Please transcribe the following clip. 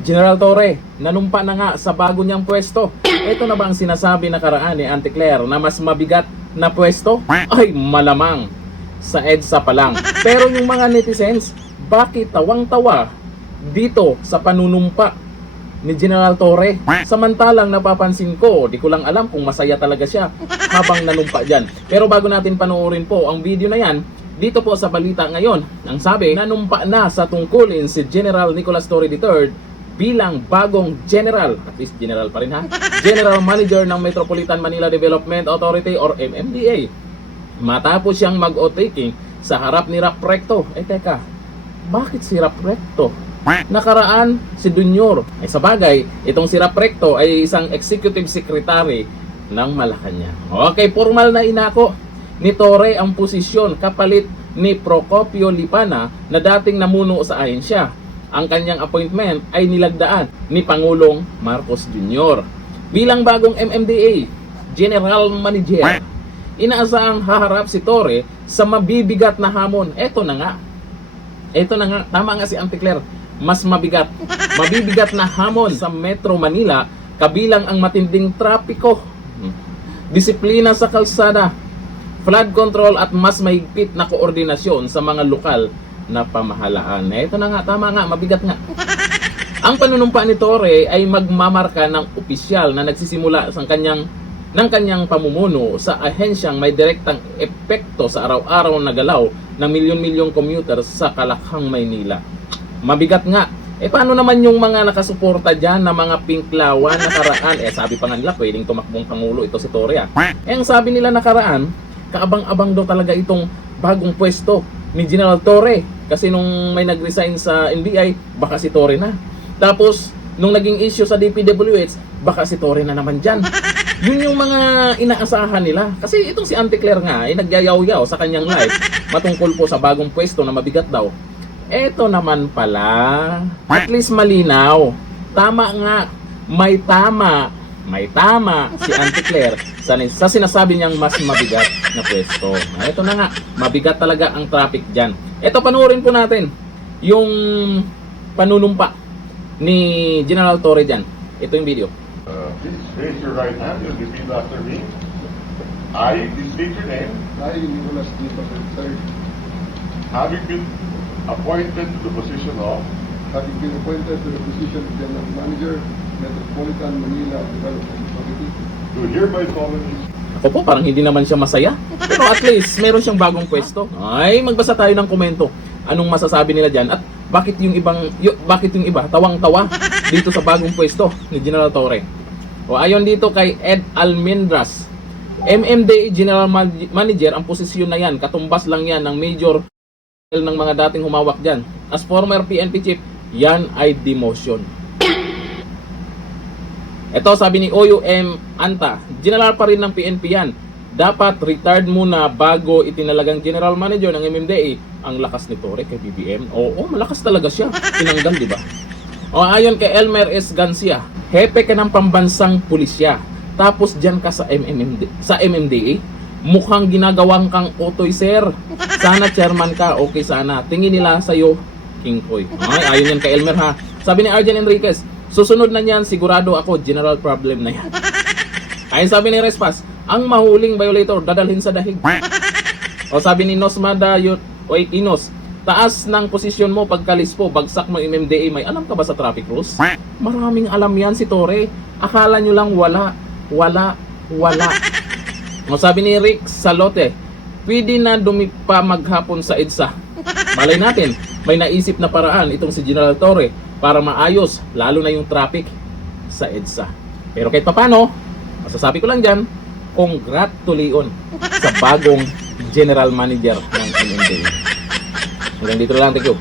General Torre, nanumpa na nga sa bago niyang pwesto. Ito na ba ang sinasabi nakaraan ni Auntie Claire na mas mabigat na pwesto? Ay, malamang sa EDSA pa lang. Pero yung mga netizens, bakit tawang-tawa dito sa panunumpa ni General Torre? Samantalang napapansin ko, di ko lang alam kung masaya talaga siya habang nanumpa dyan. Pero bago natin panoorin po ang video na yan, dito po sa balita ngayon, ang sabi, nanumpa na sa tungkulin si General Nicolas Torre III bilang bagong general, at least general pa rin ha, General Manager ng Metropolitan Manila Development Authority or MMDA. Matapos siyang mag-o-taking sa harap ni Rap Recto. Teka, bakit si Rap Recto? Nakaraan si Junior. Sa bagay, itong si Rap Recto ay isang executive secretary ng Malacanang. Okay, formal na inako ni Torre ang posisyon kapalit ni Procopio Lipana na dating namuno sa ahensya. Ang kanyang appointment ay nilagdaan ni Pangulong Marcos Jr. bilang bagong MMDA General Manager. Inaasahang haharap si Torre sa mabibigat na hamon. Ito na nga. Tama nga si Auntie Claire. Mas mabigat. Mabibigat na hamon sa Metro Manila, kabilang ang matinding trapiko, disiplina sa kalsada, flood control at mas mahigpit na koordinasyon sa mga lokal na pamahalaan. Ito na nga, tama nga, mabigat nga. Ang panunumpa ni Torre ay magmamarka ng opisyal na nagsisimula ng kanyang pamumuno sa ahensyang may direktang epekto sa araw-araw na galaw ng milyon-milyong commuters sa Kalakhang, Maynila. Mabigat nga. Paano naman yung mga nakasuporta dyan na mga pinklawan nakaraan? Sabi pa nga nila, pwedeng tumakbong pangulo ito si Torre. Ang sabi nila nakaraan, kaabang-abang daw talaga itong bagong pwesto ni General Torre. Kasi nung may nag-resign sa NBI, baka si Torre na. Tapos, nung naging issue sa DPWH, baka si Torre na naman dyan. Yun yung mga inaasahan nila. Kasi itong si Auntie Claire nga, ay nagyayaw-yaw sa kanyang live matungkol po sa bagong pwesto na mabigat daw. Eto naman pala, at least malinaw. Tama nga, may tama si Auntie Claire sa sinasabi niyang mas mabigat na pwesto. Ito na nga, mabigat talaga ang traffic dyan. Ito, panoorin po natin yung panunumpa ni General Torre dyan. Ito yung video. Please raise your right hand and repeat after me. I, please state your name, I, Nicolas D. III, having been appointed to the position of having been appointed to the position of General Manager, Metropolitan Manila Development Authority, do hereby solemnly Ako po, parang hindi naman siya masaya. Pero at least, meron siyang bagong pwesto. Ay, magbasa tayo ng komento. Anong masasabi nila dyan? At bakit yung iba tawang-tawa dito sa bagong pwesto ni General Torre? O ayon dito kay Ed Almendras, MMDA General Manager, ang posisyon na yan, katumbas lang yan ng major ng mga dating humawak dyan. As former PNP chief, yan ay demotion. Ito sabi ni OUM Anta, general pa rin ng PNP yan. Dapat retired muna bago itinalagang general manager ng MMDA. Ang lakas ni Torre kay BBM. Oo, malakas talaga siya. Tinanggal, di ba? O ayon kay Elmer S. Gancia, hepe ka ng pambansang pulisya. Tapos dyan ka sa MMDA. Mukhang ginagawang kang otoy, sir. Sana chairman ka, okay sana. Tingin nila sa'yo, King Koy. Ay, ayon yan kay Elmer ha. Sabi ni Arjen Enriquez, susunod na niyan, sigurado ako, general problem na yan. Ayon sabi ni Respas, ang mahuling violator, dadalhin sa dahig. O sabi ni Nosmada Inos, taas ng posisyon mo pagkalis po, bagsak mo MMDA, may alam ka ba sa traffic rules? Maraming alam yan si Torre. Akala nyo lang wala. O sabi ni Rick Salote, pwede na dumipa maghapon sa EDSA. Malay natin, may naisip na paraan itong si General Torre para maayos, lalo na yung traffic sa EDSA. Pero kahit papano, masasabi ko lang dyan, congratulations sa bagong General Manager ng MMDA. Hanggang dito lang, thank you.